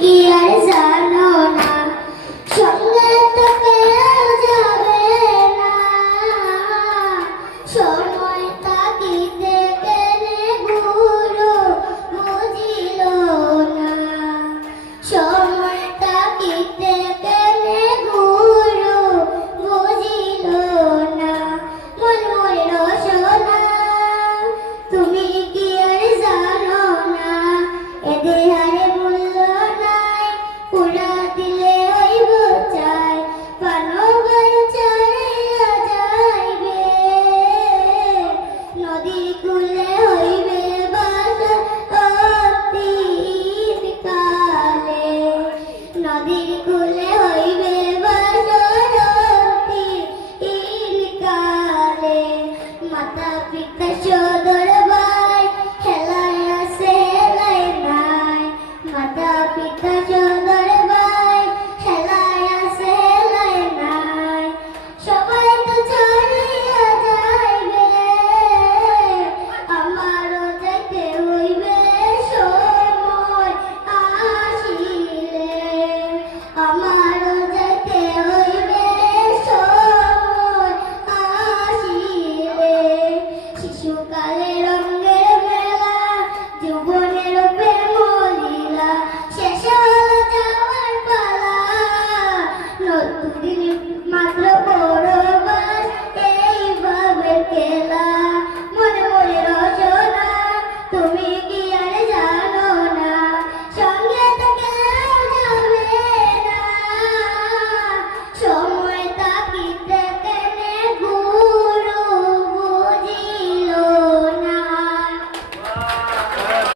কি আর জানো না সঙ্গে তো কেউ যাবে না সময় তাকিতে কেনে গুরু বুঝিল না সময় তাকিতে কেনে গুরু বুঝিল না মন ময়ূর সোনা তুমি কি আর জানো না এদেহারে মূল্য নাই পুরা দিলে হইব চাই পানবাই চারিয়া যাইবে নদীর কূলে হইবে বাসা অতি বিকালে নদীর কূলে হইবে বাসা অতি বিকালে মাতা পিতা সদর ভাই হেলায় আছে হেলায় নাই মাতা পিতা